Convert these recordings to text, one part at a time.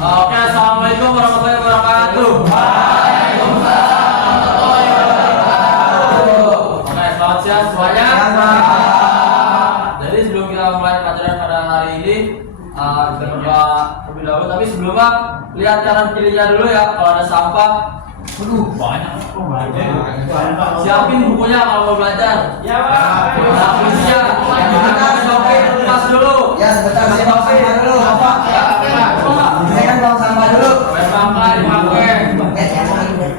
Oke, assalamualaikum warahmatullahi wabarakatuh. Waalaikumsalam warahmatullahi wabarakatuh. Oke, selamat siang semuanya. Jadi sebelum kita mulai pelajaran pada hari ini, kita berdoa terlebih dahulu. Tapi sebelumnya lihat kanan kirinya dulu ya. Kalau ada sampah, banyak. Siapin bukunya kalau mau belajar. Ya Pak. Bukunya, pas dulu. Ya sebentar masih bawa sampah dulu. Apa? Saya kan bawa sampah dulu. Sampah dipakai.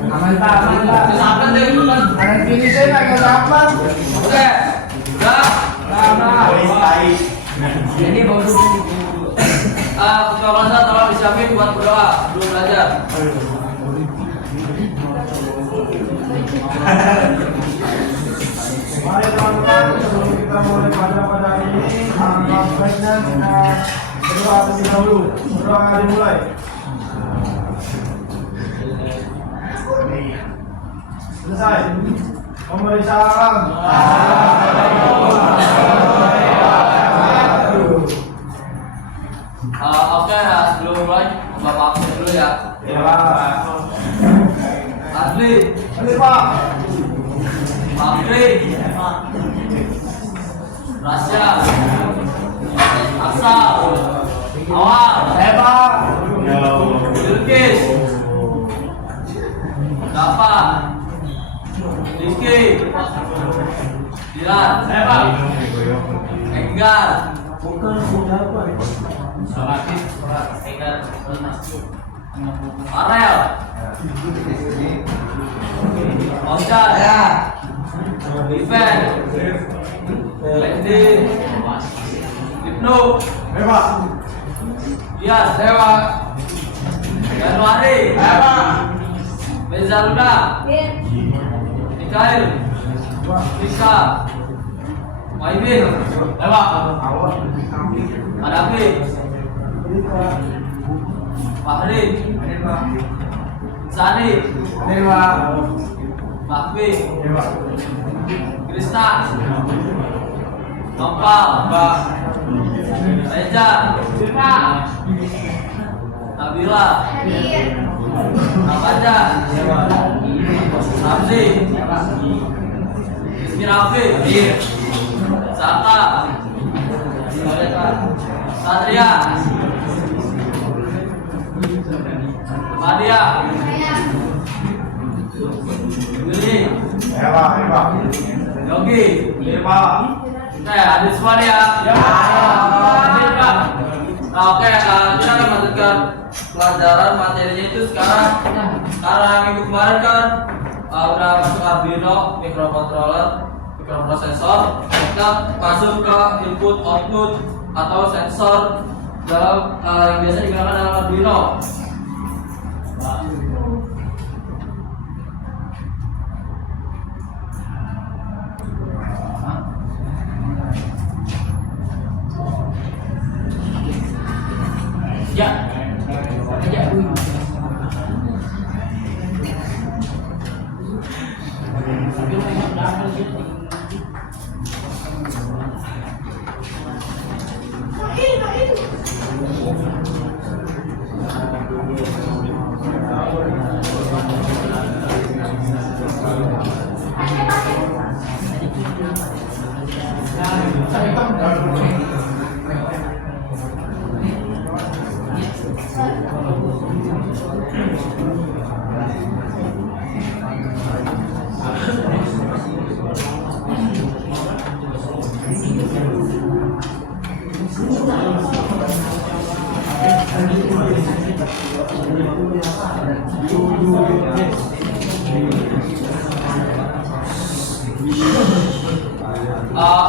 Aman Pak, aman Pak. Sampah deh itu kan. Kanan kiri saya pakai sampah. Oke. Udah. Ini bawa dulu. Ketua kelas tolong disiapin buat berdoa sebelum belajar. Mari teman-teman, sebelum kita mulai pada hari ini, baiknya kita berdoa terlebih dahulu. Berdoa dimulai. Selesai. Memberi salam. Oke, sebelum mulai Bapak absen dulu ya. Ya Pak. Adli, Ini Pak. Fakri, Rasya, Asal, Awal, Saya Pak. Bilkis, Dafa, Rizky, Dilan, Saya Pak. Enggar, Arel, Oncan, Ya. Ivan, Lendi, Ibnu, Saya Pak. Dias, Dewa, Januari, Saya Pak. Bezaluna, Mikael, Risa, Maimin, Dewa, Madafi, Fahri, Sani, Dewa. Bakwi, Dewa. Krista, Nopal, Reja, Nabila, Nabaja, Ramzi, Rizky Rafi, Saka, Satria, Madia, Willy, Saya Pak. Saya Pak. Yogi, Saya Pak. hadir semua nih ya. Ya. Hadir, Pak. Nah, oke, kita akan melanjutkan pelajaran materinya itu sekarang. Karena minggu kemarin kan udah masuk Arduino, microcontroller, microprocessor, kita masuk ke input output atau sensor dalam yang biasa digunakan dalam Arduino. Ya.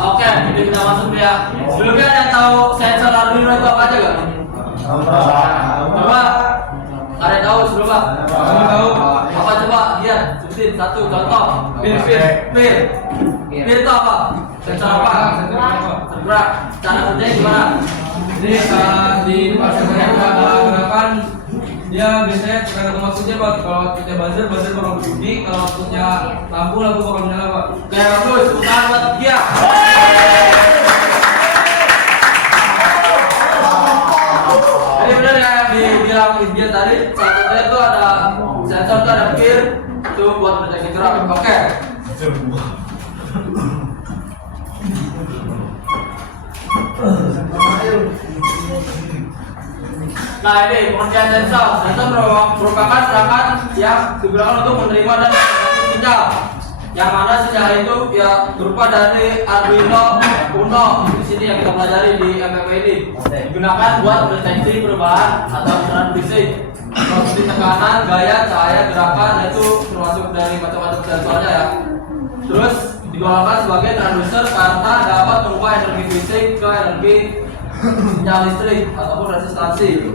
Oke, jadi kita masuk ya. Sebelumnya ada tahu sensor Arduino itu apa aja gak? Coba, ada yang tahu sebelumnya? Tahu? Apa coba? Lihat, sebutin satu contoh. Pil itu apa? Sensor apa? Gerak. Cara kerjanya gimana? Jadi di pasarnya menggunakan dia biasanya tergantung maksudnya Pak. Kalau kita buzzer bakal berbunyi, kalau maksudnya lampu bakal menyala Pak. Kayak bagus, usaha buat dia. Jadi benar ya di yang Indian tadi, salah satunya itu ada sensor itu ada gear itu buat mendeteksi gerak. Oke. Nah ini pengertian sensor. Sensor merupakan perangkat yang digunakan untuk menerima dan mendeteksi sinyal. Yang mana sinyal itu ya berupa dari Arduino Uno di sini yang kita pelajari di MPP ini. Digunakan buat mendeteksi perubahan atau besaran fisik seperti tekanan, gaya, cahaya, gerakan, itu termasuk dari macam-macam sensornya ya. Terus digolongkan sebagai transducer karena dapat mengubah energi fisik ke energi sinyal listrik ataupun resistansi.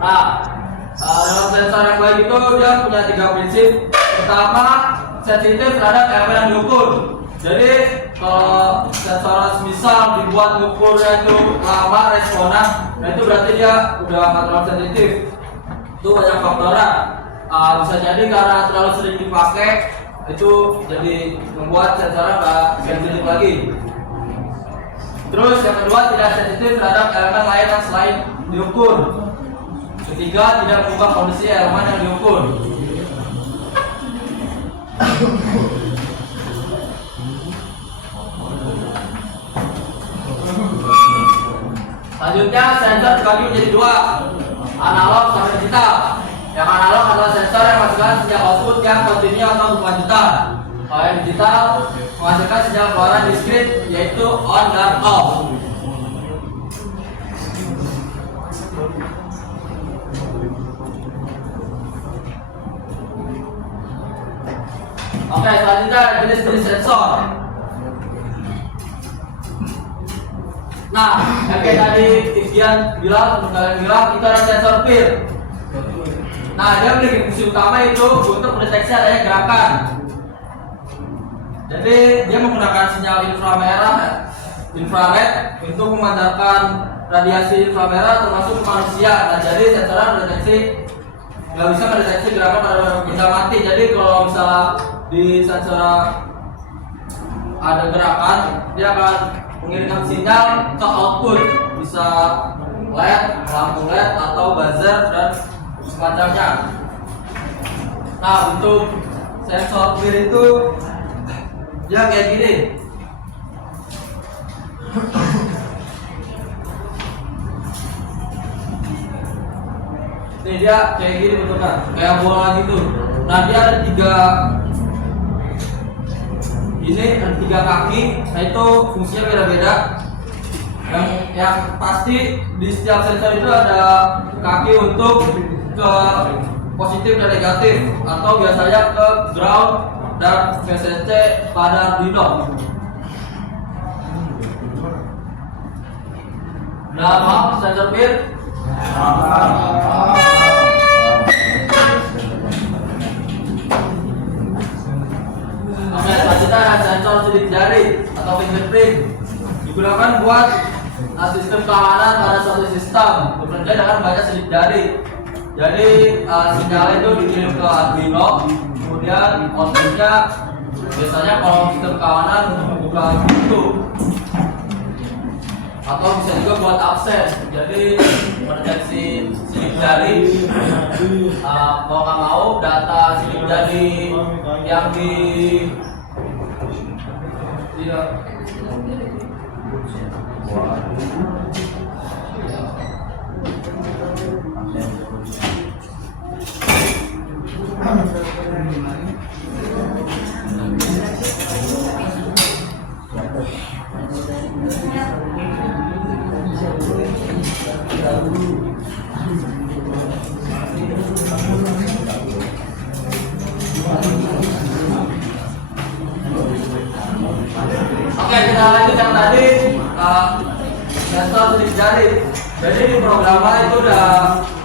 Nah, dalam sensor yang baik itu dia punya 3 prinsip. Pertama, sensitif terhadap elemen yang diukur. Jadi kalau sensor misal dibuat mengukurnya itu lama responan, nah itu berarti dia udah nggak terlalu sensitif. Itu banyak faktornya. Bisa jadi karena terlalu sering dipakai, itu jadi membuat sensornya nggak sensitif lagi. Terus yang kedua, tidak sensitif terhadap elemen lain yang selain diukur. Ketiga, tidak mengubah kondisi elemen yang diukur. Selanjutnya, sensor dibagi menjadi 2, analog sama digital. Yang analog adalah sensor yang menghasilkan sinyal output yang kontinu atau berkelanjutan. Kalau yang digital menghasilkan sinyal keluaran diskrit yaitu on dan off. Oke, selanjutnya jenis-jenis sensor. Nah, yang kayak tadi Ikhtian bilang, kalian bilang itu ada sensor peer. Nah, dia memiliki fungsi utama itu untuk mendeteksi adanya gerakan. Jadi dia menggunakan sinyal infrared untuk memancarkan radiasi inframerah termasuk ke manusia. Nah, jadi sensornya mendeteksi nggak bisa mendeteksi gerakan pada benda mati. Jadi kalau misalnya di sensor ada gerakan, dia akan mengirimkan sinyal ke output, bisa LED, lampu LED atau buzzer dan semacamnya. Nah, untuk sensor peer itu dia kayak gini. Nih dia kayak gini bentuknya, kayak bola gitu. Nah, dia ada 3 kaki. Nah, itu fungsinya beda-beda. Yang pasti di setiap sensor itu ada kaki untuk ke positif dan negatif, atau biasanya ke ground dan VCC pada Arduino. Nah, maaf, sensor peer. Oke, selanjutnya ada sensor sidik jari atau fingerprint. Digunakan buat sistem keamanan pada suatu sistem, bekerja dengan banyak sidik jari. Jadi sinyal itu dikirim ke Arduino, kemudian outputnya biasanya kalau sistem keamanan untuk membuka pintu, atau bisa juga buat absen. Jadi mendeteksi sidik jari, mau nggak mau data sidik jari yang Oke, kita lanjut yang tadi sensor sidik jari. Jadi di programnya itu udah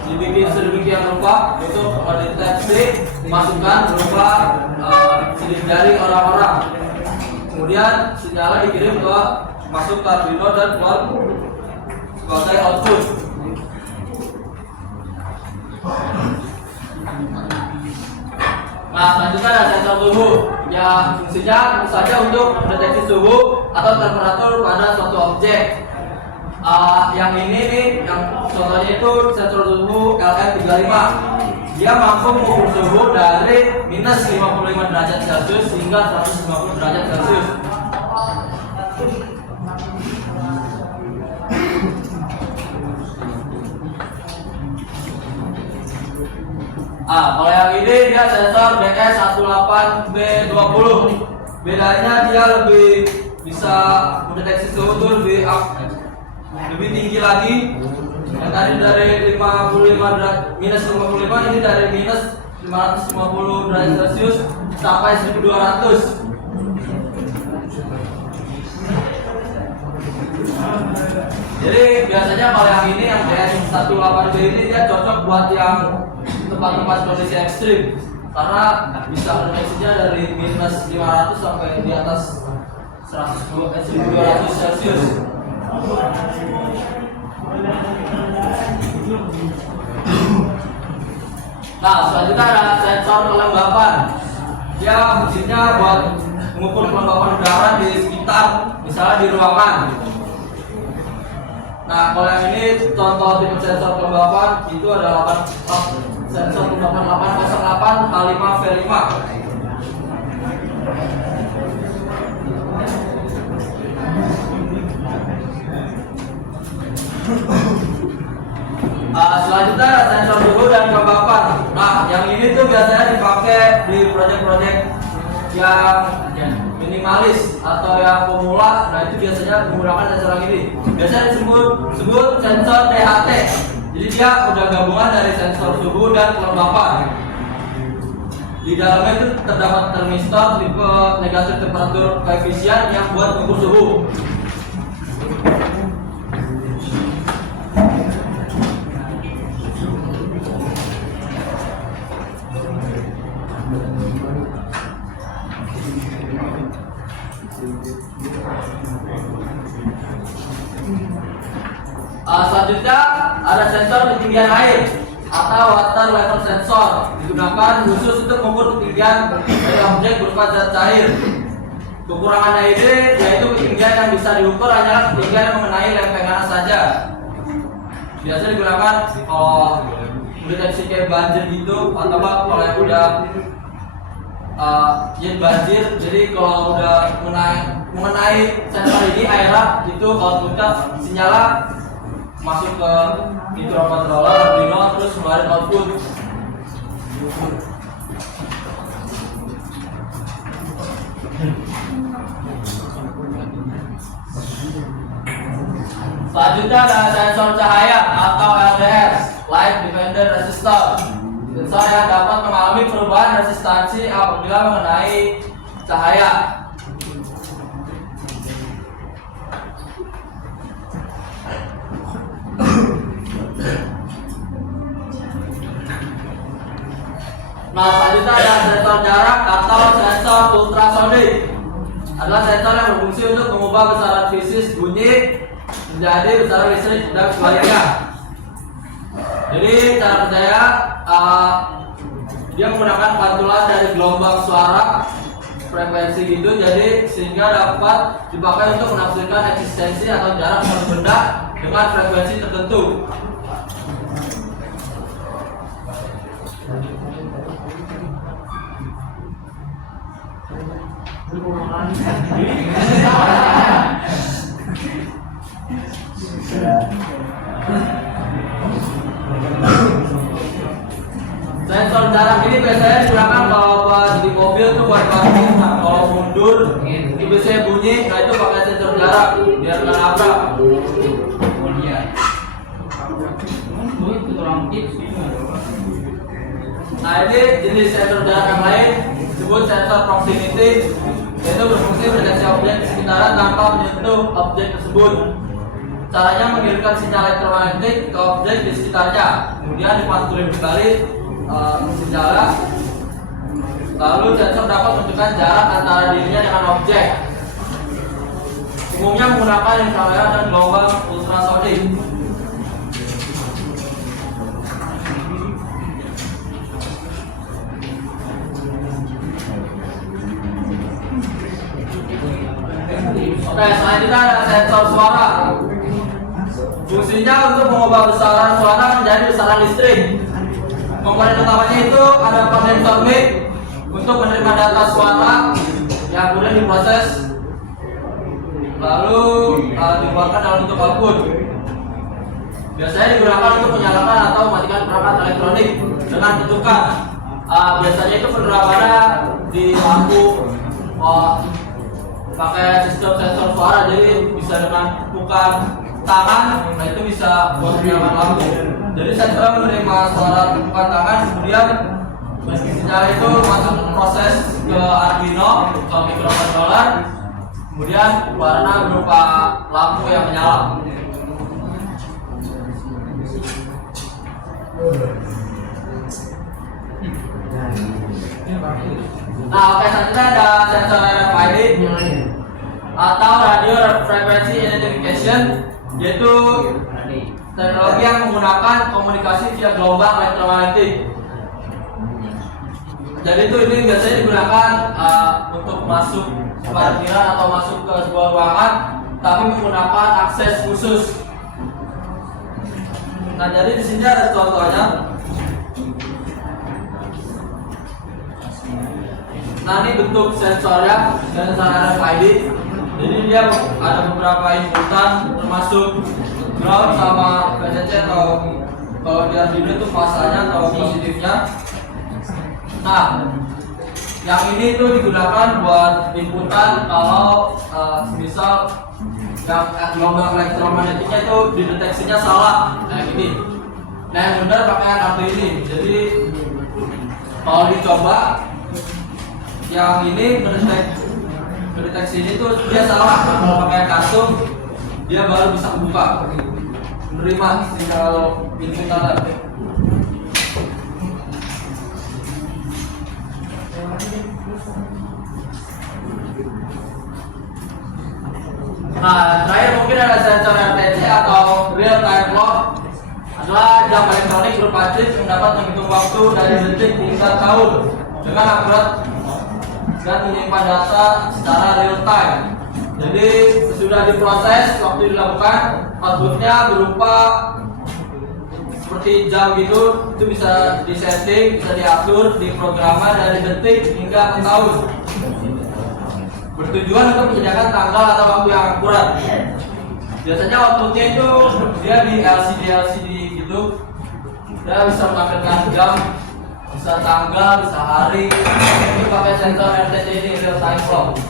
dibikin sedemikian rupa, itu mendeteksi masukan berupa sidik jari orang-orang. Kemudian sinyalnya dikirim ke masuk ke Arduino dan keluar sebagai output. Nah, selanjutnya ada sensor suhu. Ya, fungsinya tentu saja untuk mendeteksi suhu atau temperatur pada suatu objek. Yang ini nih, yang contohnya itu sensor suhu LM35. Dia mampu mengukur suhu dari minus 55 derajat Celcius hingga 150 derajat Celcius. Kalau yang ini dia sensor DS18B20. Bedanya dia lebih bisa mendeteksi suhu itu lebih tinggi lagi. Yang tadi dari 55 derajat minus 55, ini dari minus 550 derajat Celcius sampai 1200. Jadi biasanya kalau yang ini yang DS18B ini dia cocok buat yang tempat-tempat kondisi ekstrim karena bisa mendeteksinya dari minus 500 sampai di atas 1200 Celcius. Nah, selanjutnya ada sensor kelembapan. Dia fungsinya buat mengukur kelembapan udara di sekitar, misalnya di ruangan. Nah, kalau yang ini contoh tipe sensor kelembapan itu adalah sensor kelembapan 808 H5V5. Selanjutnya sensor suhu dan kelembapan. Nah, yang ini tuh biasanya dipakai di proyek-proyek yang minimalis atau yang pemula. Nah, itu biasanya menggunakan sensor yang ini. Biasanya disebut sensor THT. Jadi dia udah gabungan dari sensor suhu dan kelembapan. Di dalamnya itu terdapat termistor tipe negatif temperatur koefisien yang buat mengukur suhu. Selanjutnya ada sensor ketinggian air atau water level sensor, digunakan khusus untuk mengukur ketinggian dari objek berupa zat cair. Kekurangannya ini yaitu ketinggian yang bisa diukur hanyalah ketinggian yang mengenai lempengan saja. Biasa digunakan kalau mendeteksi kayak banjir gitu, atau kalau yang udah banjir. Jadi kalau udah mengenai sensor ini airnya itu outputnya sinyalnya masuk ke microcontroller Arduino terus ngeluarin output. Selanjutnya ada sensor cahaya atau LDR, Light Dependent Resistor. Sensor yang dapat mengalami perubahan resistansi apabila mengenai cahaya. Nah, selanjutnya ada sensor jarak atau sensor ultrasonik. Adalah sensor yang berfungsi untuk mengubah besaran fisis bunyi menjadi besaran listrik dan sebaliknya. Jadi cara kerjanya dia menggunakan pantulan dari gelombang suara frekuensi gitu, jadi sehingga dapat dipakai untuk menafsirkan eksistensi atau jarak suatu benda dengan frekuensi tertentu. Sensor jarak ini biasanya digunakan kalau buat di mobil tuh buat parkir. Nah, kalau mundur itu biasanya bunyi. Nah, itu pakai sensor jarak biar nggak nabrak. Nah, ini jenis sensor jarak yang lain disebut sensor proximity, yaitu berfungsi mendeteksi objek di sekitaran tanpa menyentuh objek tersebut. Caranya mengirimkan sinyal elektromagnetik ke objek di sekitarnya, kemudian dipantulin kembali sinyalnya. Lalu sensor dapat menunjukkan jarak antara dirinya dengan objek. Umumnya menggunakan inframerah dan gelombang ultrasonik. Oke, selanjutnya ada sensor suara. Fungsinya untuk mengubah besaran suara menjadi besaran listrik. Komponen utamanya itu ada kondensor mic untuk menerima data suara yang kemudian diproses lalu dikeluarkan dalam bentuk output. Biasanya digunakan untuk menyalakan atau mematikan perangkat elektronik dengan ketukan. Biasanya itu penerapannya di lampu pakai sistem sensor suara, jadi bisa dengan bukan tangan, nah itu bisa buat menyalakan lampu. Jadi sensor menerima suara tepukan tangan, kemudian sinyal itu masuk proses ke Arduino atau microcontroller, kemudian warna berupa lampu yang menyala. Nah, oke, selanjutnya ada sensor RFID atau radio frequency identification, yaitu teknologi yang menggunakan komunikasi via gelombang elektromagnetik. Jadi itu ini biasanya digunakan untuk masuk ke parkiran atau masuk ke sebuah ruangan, tapi menggunakan akses khusus. Nah, jadi di sini ada contohnya. Nah, ini bentuk sensornya, sensor RFID. Jadi dia ada beberapa inputan, termasuk ground sama VCC atau kalau di Arduino itu fasanya atau positifnya. Nah, yang ini itu digunakan buat inputan kalau misal yang gelombang elektromagnetiknya itu dideteksinya salah, kayak gini. Nah, yang benar pakai kartu ini. Jadi kalau dicoba yang ini mendeteksi ini tuh dia salah, kalau pakai kartu dia baru bisa buka menerima sinyal inputan. Nah, terakhir mungkin ada sensor RTC atau real time clock, adalah jam elektronik berupa chip yang dapat menghitung waktu dari detik hingga tahun dengan akurat dan menyimpan data secara real time. Jadi sudah diproses, waktu dilakukan, outputnya berupa seperti jam gitu, itu bisa disetting, bisa diatur, diprogramkan dari detik hingga ke tahun. Bertujuan untuk menyediakan tanggal atau waktu yang akurat. Biasanya outputnya itu dia di LCD gitu, dia bisa menampilkan jam, bisa tanggal, bisa hari. Ini pakai sensor RTC ini, real time clock.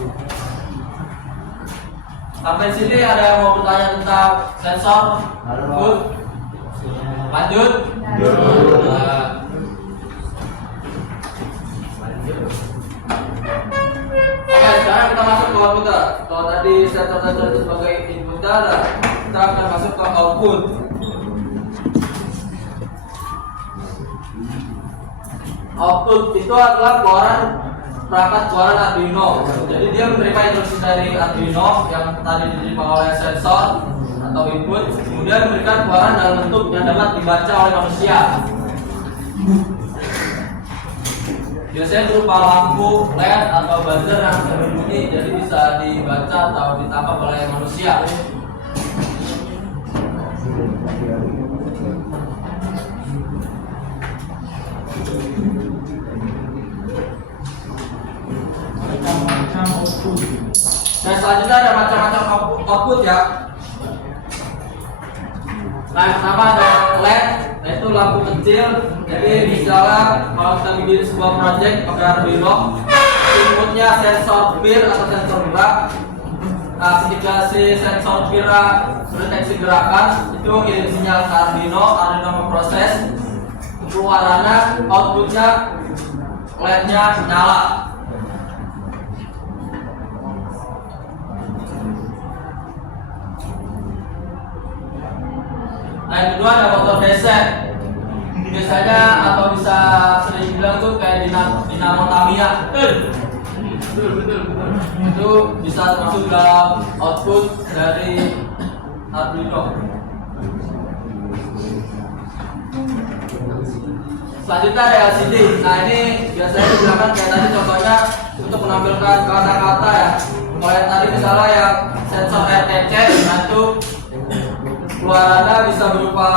Sampai sini ada yang mau bertanya tentang sensor? Good. Lanjut. Oke, sekarang kita masuk ke output. Kalau tadi sensor-sensor itu sebagai input, kita akan masuk ke output. Output itu adalah keluaran perangkat keluaran Arduino. Jadi dia menerima instruksi dari Arduino yang tadi diterima oleh sensor atau input, kemudian memberikan keluaran dalam bentuk yang dapat dibaca oleh manusia. Biasanya berupa lampu LED atau buzzer yang berbunyi, jadi bisa dibaca atau ditangkap oleh manusia. Nah, selanjutnya ada macam-macam output ya. Nah, yang pertama ada LED, yaitu lampu kecil. Jadi misalnya kalau kita bikin sebuah project pakai Arduino, inputnya sensor peer atau sensor gerak. Nah, ketika si sensor peer mendeteksi gerakan, itu kirim sinyal ke Arduino memproses, keluarannya outputnya LED-nya nyala. Nah, yang kedua ada motor DC. Biasanya atau bisa sering bilang tuh kayak dinamo Tamiya. Itu bisa masuk dalam output dari Arduino. Selanjutnya ada LCD. Nah, ini biasanya digunakan kayak tadi contohnya untuk menampilkan kata-kata ya. Kalau yang tadi misalnya yang sensor RTC, nah itu keluarannya bisa berupa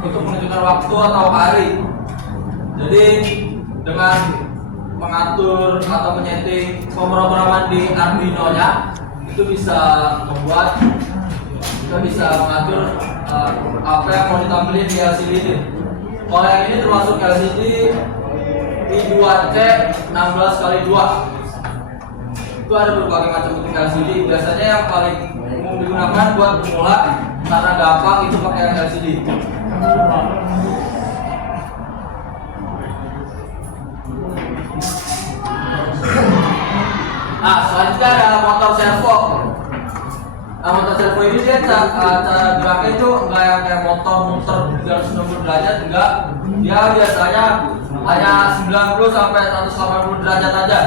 untuk menunjukkan waktu atau hari. Jadi dengan mengatur atau menyeting pemrograman di Arduino-nya itu bisa membuat kita bisa mengatur apa yang mau ditampilkan di LCD ini. Kalau yang ini termasuk LCD I2C 16x2. Itu ada berbagai macam bentuk LCD. Biasanya yang paling umum digunakan buat pemula karena gampang itu pakai yang LCD. Nah, selanjutnya ada motor servo. Nah, motor servo ini dia cara geraknya itu enggak yang kayak motor muter 360 derajat, enggak. Dia biasanya hanya 90 sampai 180 derajat aja.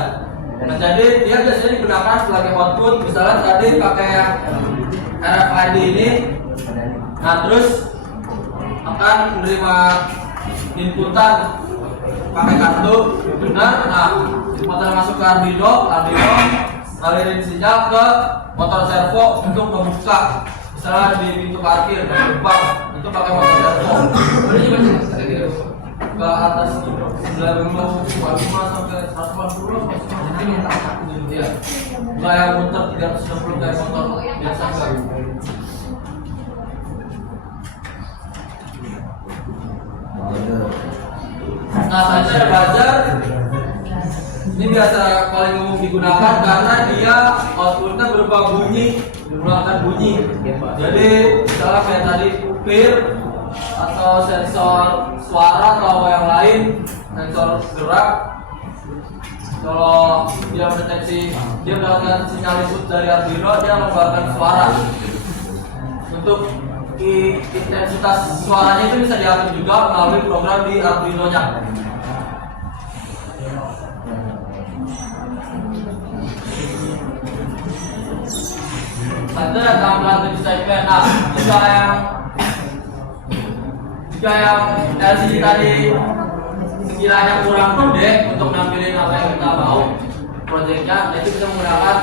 Nah, jadi dia biasanya digunakan sebagai output. Misalnya tadi pakai yang RFID ini, nah terus akan menerima inputan pakai kartu, benar. Nah, motor masuk ke Arduino ngalirin sinyal ke motor servo untuk membuka. Misalnya di pintu parkir, gerbang, itu pakai motor servo. Boleh juga ke atas 90 sampai 180 ya. Enggak yang muter 360 kayak motor biasa enggak. Nah, selanjutnya ada buzzer. Ini biasa paling umum digunakan karena dia outputnya berupa bunyi, mengeluarkan bunyi. Jadi misalnya kayak tadi upir atau sensor suara atau yang lain, sensor gerak. Kalau dia mendeteksi, dia mendapatkan sinyal input dari Arduino, dia mengeluarkan suara. Untuk intensitas suaranya itu bisa diatur juga melalui program di Arduino-nya. Ada tampilan 7 segmen. Nah, jika yang LCD tadi sekiranya kurang gede untuk nampilin apa yang kita mau proyeknya, itu bisa menggunakan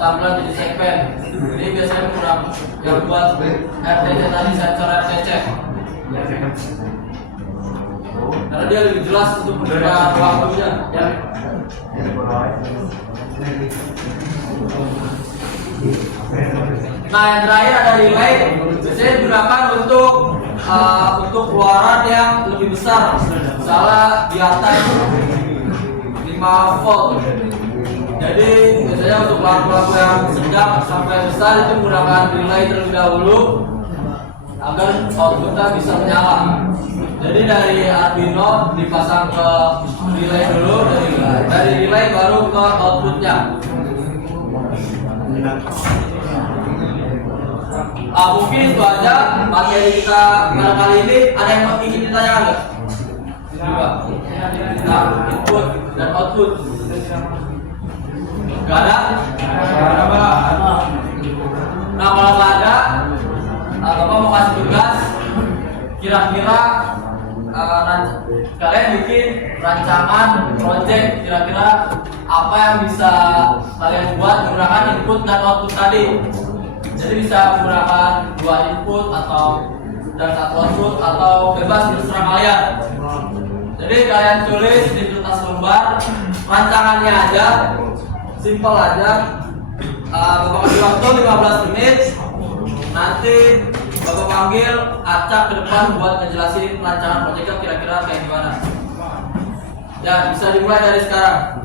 tampilan 7 segmen. Ini biasanya kurang yang buat RTC tadi, sensor RTC. Karena dia lebih jelas untuk menunjukkan waktunya. Ya. Nah, yang terakhir ada relay. Biasanya digunakan untuk keluaran yang lebih besar, misalnya di atas 5 volt. Jadi biasanya untuk lampu-lampu yang sedang sampai besar itu menggunakan relay terlebih dahulu agar outputnya bisa menyala. Jadi dari Arduino dipasang ke relay dulu, dari relay baru ke outputnya. Mungkin itu aja materi kita pada kali ini. Ada yang ingin ditanyakan nggak? Kita input dan output. Gak ada? Nah, kalau nggak ada, Bapak mau kasih tugas. Kira-kira kalian bikin rancangan project. Kira-kira apa yang bisa kalian buat menggunakan input dan output tadi. Jadi bisa menggunakan 2 input dan 1 output atau bebas terserah kalian. Jadi kalian tulis di kertas lembar rancangannya aja, simple aja. Bapak kasih waktu 15 menit. Nanti Bapak panggil acak ke depan buat ngejelasin rancangan proyeknya kira-kira kayak gimana. Ya, bisa dimulai dari sekarang.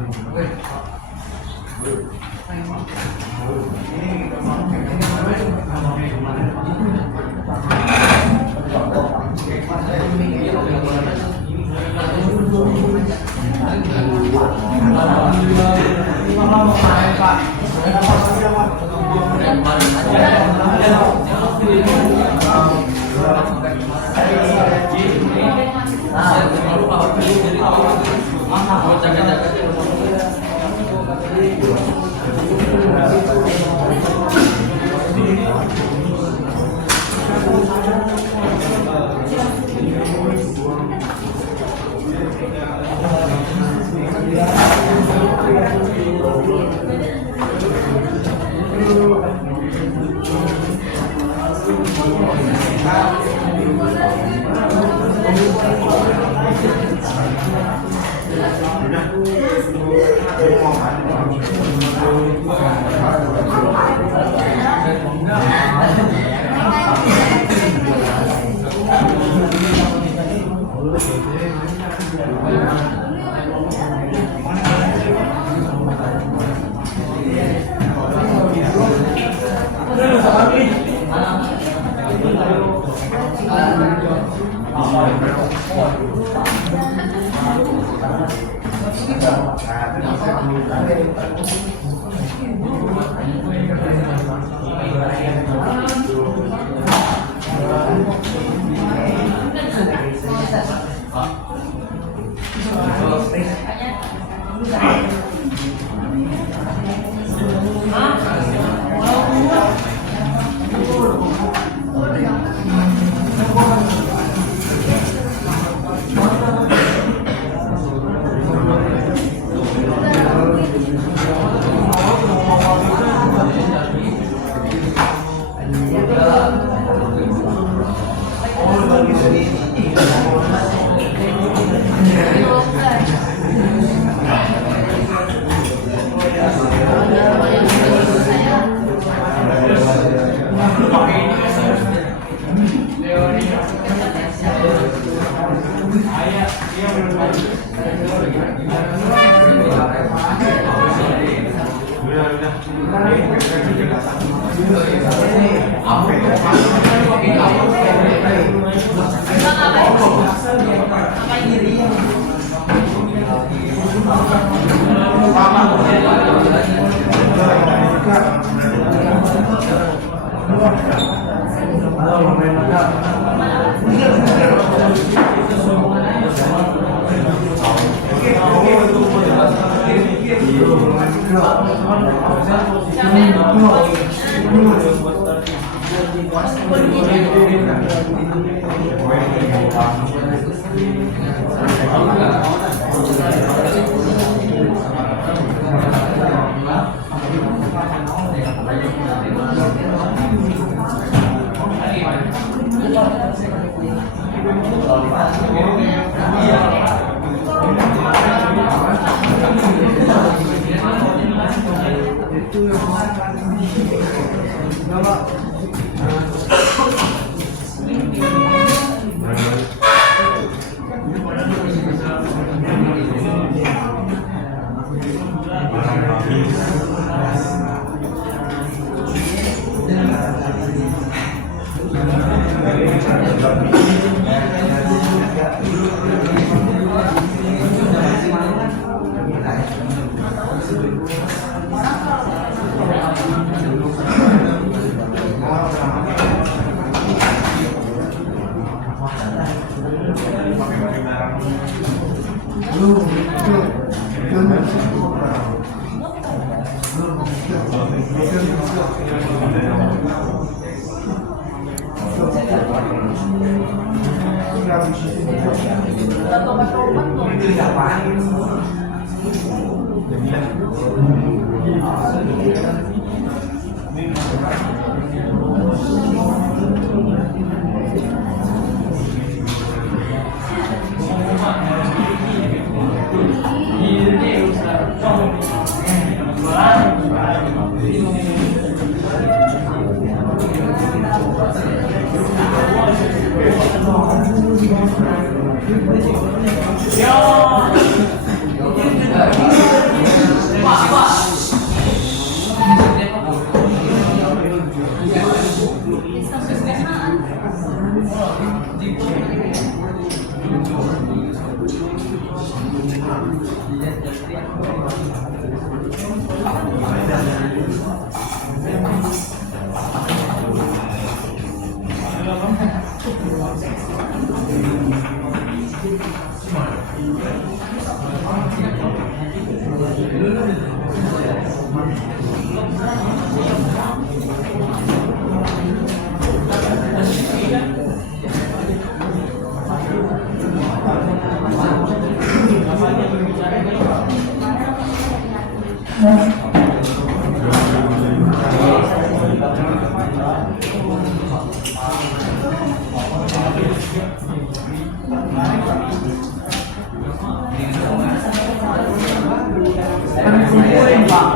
Kumpulin, Pak.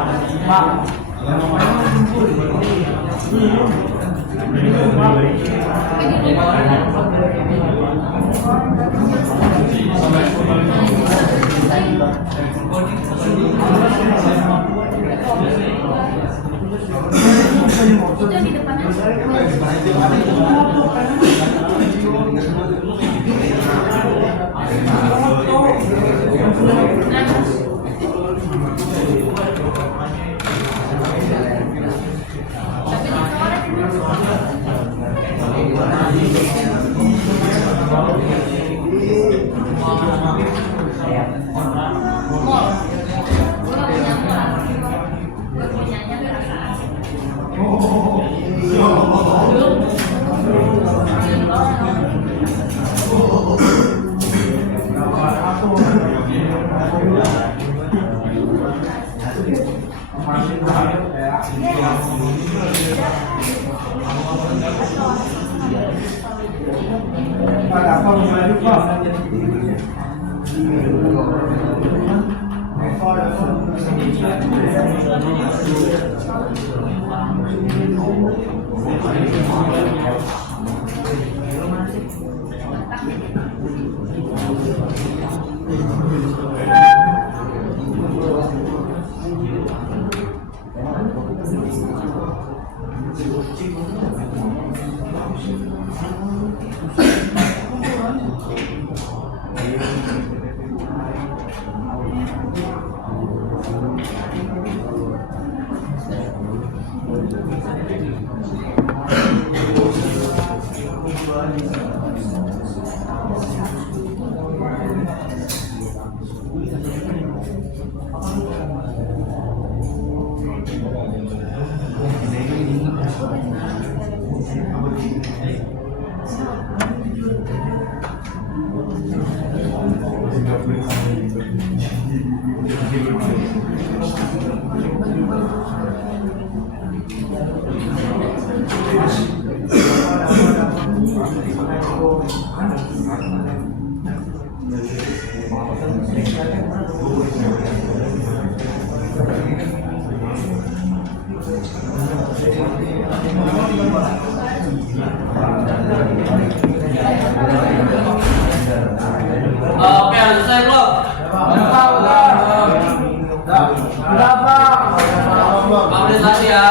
Pak. Ada apa lagi, Pak? Oke, selesai belum? Berapa? Mobilisasi ya.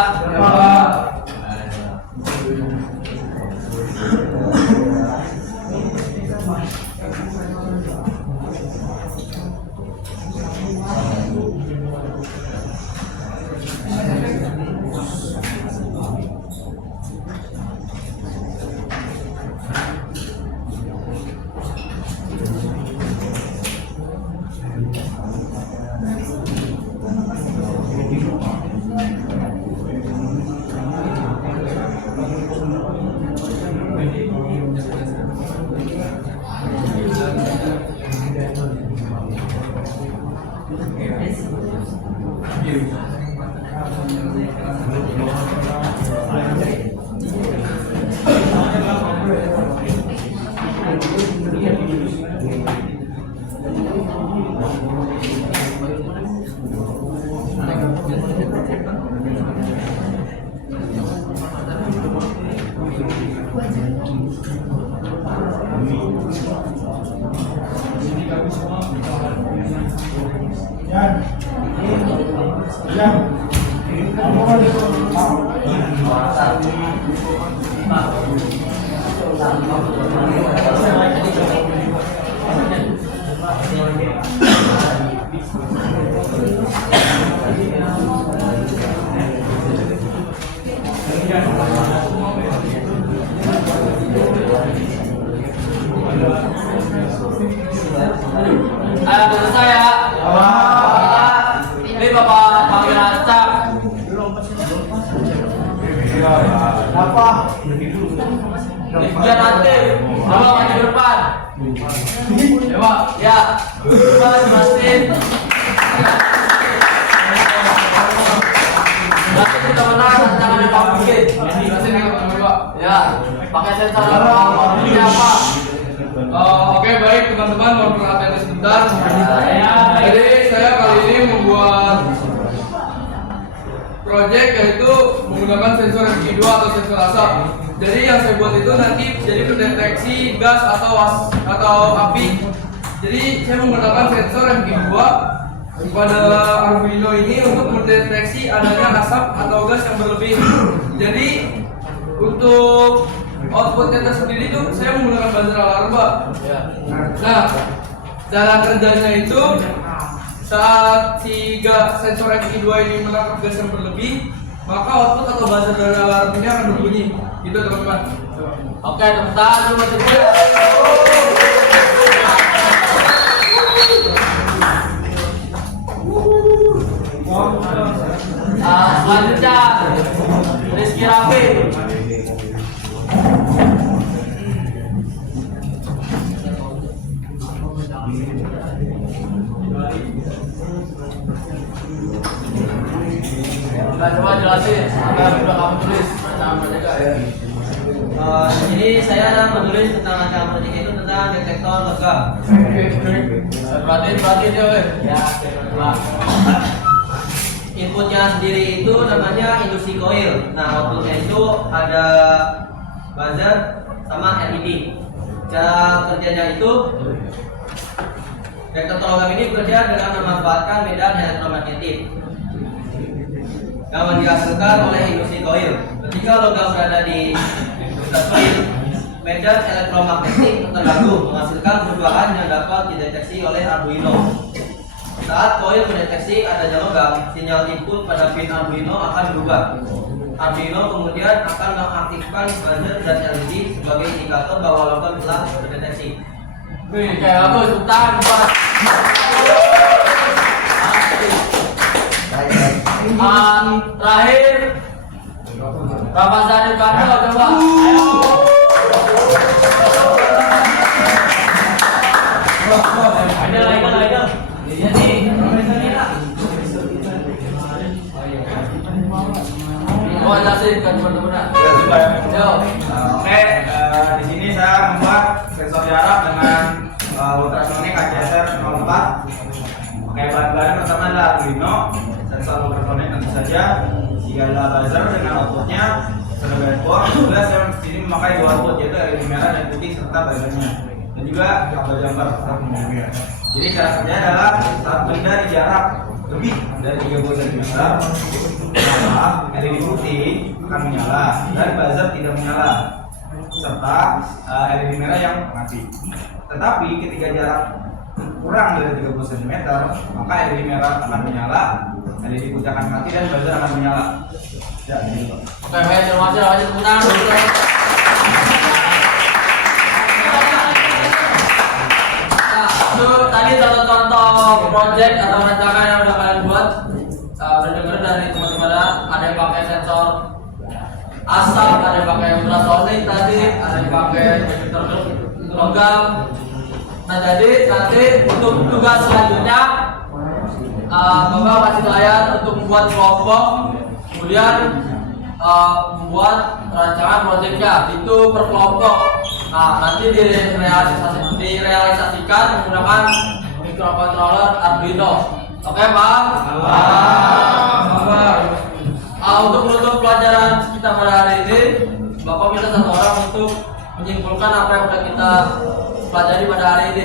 Yan. Yan. Kamu kan Selesai ya. Ini Bapak Pangeran Acap. apa? Biar nanti bawa maju ke depan. Coba, ya. Coba jelasin. Nanti kita menang tantangan yang Pak Bukit. Jelasin ya, Pak. Ya. pakai sensor ini apa? Oke, baik teman-teman, mohon perhatiannya sebentar. Jadi saya kali ini membuat project yaitu menggunakan sensor MQ2 atau sensor asap. Jadi yang saya buat itu nanti jadi pendeteksi gas atau api. Jadi saya menggunakan sensor MQ2 pada Arduino ini untuk mendeteksi adanya asap atau gas yang berlebih. Jadi untuk outputnya tersendiri itu saya menggunakan buzzer alarm, Pak. Nah, cara kerjanya itu saat si sensor MQ2 ini menangkap gas yang berlebih, maka output atau buzzer dari alarm ini akan berbunyi. Gitu teman-teman. Oke, teman-teman, coba coba. Selanjutnya Rizky Rafi. Coba jelasin apa yang sudah kamu tulis tentang proyek ya. Ini saya menulis tentang rancangan proyek itu tentang detektor logam. Berarti dia weh. Ya, coba. Inputnya sendiri itu namanya induksi coil. Nah, outputnya itu ada buzzer sama LED. Cara kerjanya itu detektor logam ini bekerja dengan memanfaatkan medan elektromagnetik yang dihasilkan oleh induksi coil. Ketika logam berada di dekat coil, medan elektromagnetik terganggu menghasilkan perubahan yang dapat dideteksi oleh Arduino. Saat coil mendeteksi adanya logam, sinyal input pada pin Arduino akan berubah. Arduino kemudian akan mengaktifkan buzzer dan LED sebagai indikator bahwa logam telah terdeteksi. Wih, kayak apa? Sultan, Pak. Terakhir Ramazan Kano, coba. Ayo. Ada. Jadi, mau jelasin kan teman-teman? Oke, di sini saya membuat sensor jarak dengan ultrasonic ACSR 04. Oke, bahan-bahan pertama adalah Arduino, sensor ultrasonic tentu saja, segala buzzer dengan outputnya, serta breadboard. Juga saya di sini memakai dua output yaitu LED merah dan putih serta buzzernya, dan juga kabel jumper. Jadi cara kerja adalah saat benda di jarak lebih dari 30 cm, maka LED putih akan menyala dan buzzer tidak menyala, serta LED merah yang mati. Tetapi ketika jarak kurang dari 30 cm, maka LED merah akan menyala, LED putih akan mati dan buzzer akan menyala. Ya, gitu. Oke, baik, terima kasih. Lanjut menang. Itu tadi contoh-contoh project atau rancangan yang udah kalian buat. Udah dengerin dari teman-teman, ada yang pakai sensor asap, ada yang pakai ultrasonic tadi, ada yang pakai detektor logam. Nah, jadi nanti untuk tugas selanjutnya Bapak kasih kalian untuk membuat kelompok, kemudian membuat rancangan proyeknya itu per kelompok. Nah, nanti direalisasikan menggunakan microcontroller Arduino. Oke, Pak? Untuk menutup pelajaran kita pada hari ini, Bapak minta satu orang untuk menyimpulkan apa yang sudah kita pelajari pada hari ini.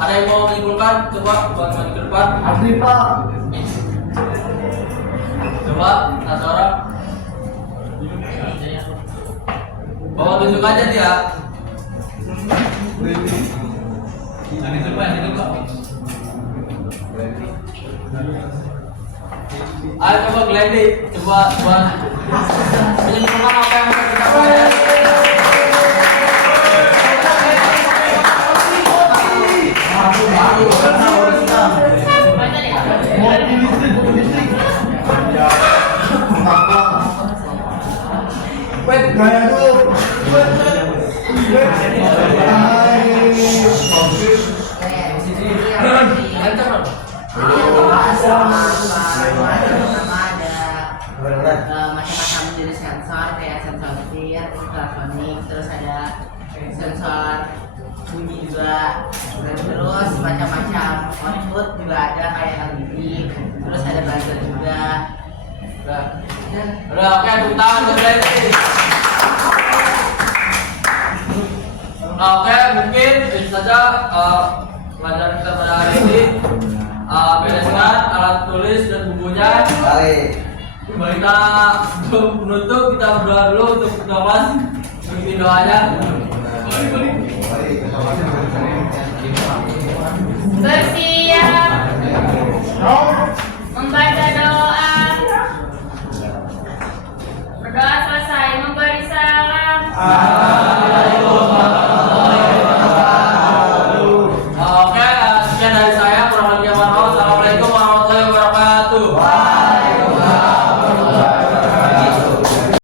Ada yang mau menyimpulkan? Coba buat maju ke depan. Abdi Pak. Coba satu orang. Bawa tunjuk aja dia. Ini coba, ini coba. Ayo coba Glendy, coba buat menyimpulkan apa yang sudah kita pelajari. Gaya dulu. Macam-macam jenis sensor kayak sensor gear, ultrasonic, terus ada sensor bunyi juga, dan terus macam-macam output juga ada kayak LED, terus ada buzzer juga. Udah, oke, tepuk tangan untuk Lesti. Oke, mungkin itu saja pelajaran kita pada hari ini. Bereskan alat tulis dan bukunya. Kita sebelum menutup, kita berdoa dulu untuk kelas. Begini doanya. Bersiap membaca doa. Berdoa selesai, memberi salam.